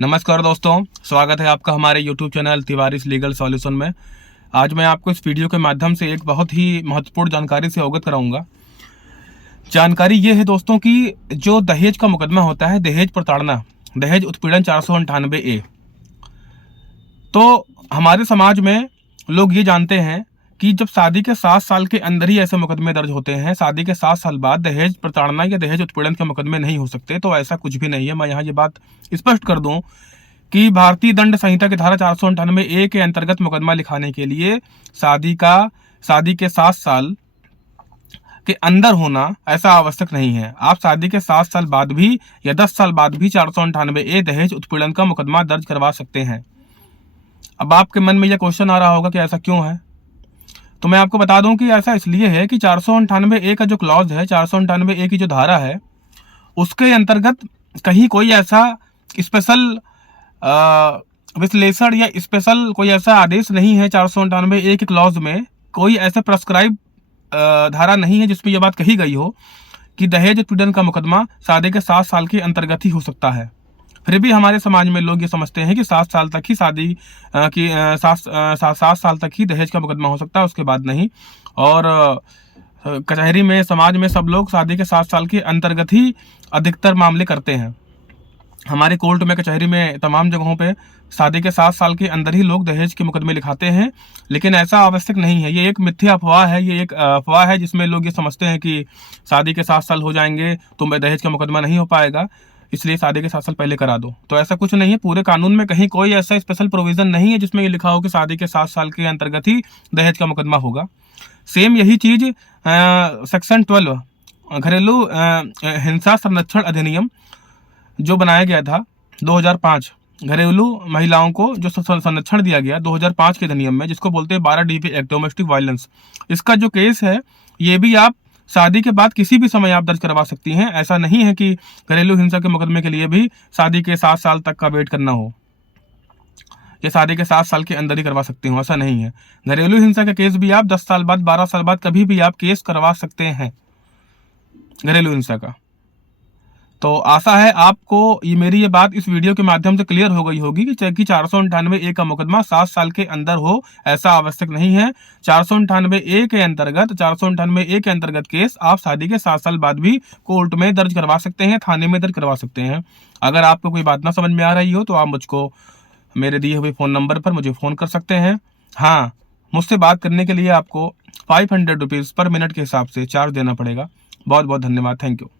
नमस्कार दोस्तों, स्वागत है आपका हमारे YouTube चैनल तिवारीज लीगल सॉल्यूशन में। आज मैं आपको इस वीडियो के माध्यम से एक बहुत ही महत्वपूर्ण जानकारी से अवगत कराऊंगा। जानकारी ये है दोस्तों कि जो दहेज का मुकदमा होता है, दहेज प्रताड़ना, दहेज उत्पीड़न 498A, तो हमारे समाज में लोग ये जानते हैं कि जब शादी के 7 साल के अंदर ही ऐसे मुकदमे दर्ज होते हैं, शादी के 7 साल बाद दहेज प्रताड़ना या दहेज उत्पीड़न के मुकदमे नहीं हो सकते। तो ऐसा कुछ भी नहीं है। मैं यहाँ ये बात स्पष्ट कर दूं कि भारतीय दंड संहिता की धारा 498A के अंतर्गत मुकदमा लिखाने के लिए शादी के 7 साल के अंदर होना ऐसा आवश्यक नहीं है। आप शादी के 7 साल बाद भी या 10 साल बाद भी 498A दहेज उत्पीड़न का मुकदमा दर्ज करवा सकते हैं। अब आपके मन में यह क्वेश्चन आ रहा होगा कि ऐसा क्यों है, तो मैं आपको बता दूं कि ऐसा इसलिए है कि 498A का जो क्लॉज है, 498A की जो धारा है, उसके अंतर्गत कहीं कोई ऐसा स्पेशल विश्लेषण या स्पेशल कोई ऐसा आदेश नहीं है। 498A के क्लॉज में कोई ऐसा प्रेस्क्राइब धारा नहीं है जिसमें यह बात कही गई हो कि दहेज उत्पीड़न का मुकदमा शादी के 7 साल के अंतर्गत ही हो सकता है। फिर भी हमारे समाज में लोग ये समझते हैं कि 7 साल तक ही शादी की 7 साल तक ही दहेज का मुकदमा हो सकता है, उसके बाद नहीं। और कचहरी में, समाज में सब लोग शादी के 7 साल के अंतर्गत ही अधिकतर मामले करते हैं। हमारे कोर्ट में, कचहरी में, तमाम जगहों पे शादी के 7 साल के अंदर ही लोग दहेज के मुकदमे लिखाते हैं, लेकिन ऐसा आवश्यक नहीं है। ये एक मिथ्या अफवाह है। ये एक अफवाह है जिसमें लोग ये समझते हैं कि शादी के 7 साल हो जाएंगे तो दहेज का मुकदमा नहीं हो पाएगा, इसलिए शादी के 7 साल पहले करा दो। तो ऐसा कुछ नहीं है। पूरे कानून में कहीं कोई ऐसा स्पेशल प्रोविजन नहीं है जिसमें ये लिखा हो कि शादी के 7 साल के अंतर्गत ही दहेज का मुकदमा होगा। सेम यही चीज सेक्शन 12 घरेलू हिंसा संरक्षण अधिनियम जो बनाया गया था 2005, घरेलू महिलाओं को जो संरक्षण दिया गया 2005 के अधिनियम में, जिसको बोलते हैं 12DP एक्ट, डोमेस्टिक वायलेंस, इसका जो केस है ये भी आप शादी के बाद किसी भी समय आप दर्ज करवा सकती हैं। ऐसा नहीं है कि घरेलू हिंसा के मुकदमे के लिए भी शादी के 7 साल तक का वेट करना हो या शादी के 7 साल के अंदर ही करवा सकती हूँ, ऐसा नहीं है। घरेलू हिंसा का केस भी आप 10 साल बाद, 12 साल बाद कभी भी आप केस करवा सकते हैं घरेलू हिंसा का। तो आशा है आपको मेरी ये बात इस वीडियो के माध्यम से क्लियर हो गई होगी कि 498A का मुकदमा 7 साल के अंदर हो ऐसा आवश्यक नहीं है। 498A के अंतर्गत केस आप शादी के 7 साल बाद भी कोर्ट में दर्ज करवा सकते हैं, थाने में दर्ज करवा सकते हैं। अगर आपको कोई बात ना समझ में आ रही हो तो आप मुझको मेरे दिए हुए फ़ोन नंबर पर मुझे फ़ोन कर सकते हैं। हाँ, मुझसे बात करने के लिए आपको 500 रुपीज़ पर मिनट के हिसाब से चार्ज देना पड़ेगा। बहुत बहुत धन्यवाद। Thank you.